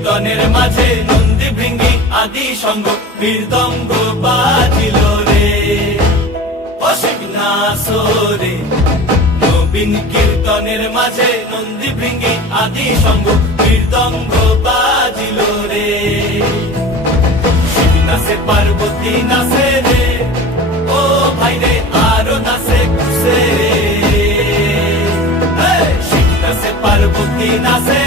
কীর্তনের মাঝে নন্দী ভৃঙ্গি আদি সঙ্গ মৃদঙ্গ বাজিল রে, ও শিব নাচো রে। নবীন কীর্তনের মাঝে নন্দী ভৃঙ্গি আদি সঙ্গ মৃদঙ্গ বাজিল রে। শিব নাচে পার্বতী নাচে রে, ও ভাই রে আরো নাচে খুশে। শিব নাচে পার্বতী নাচে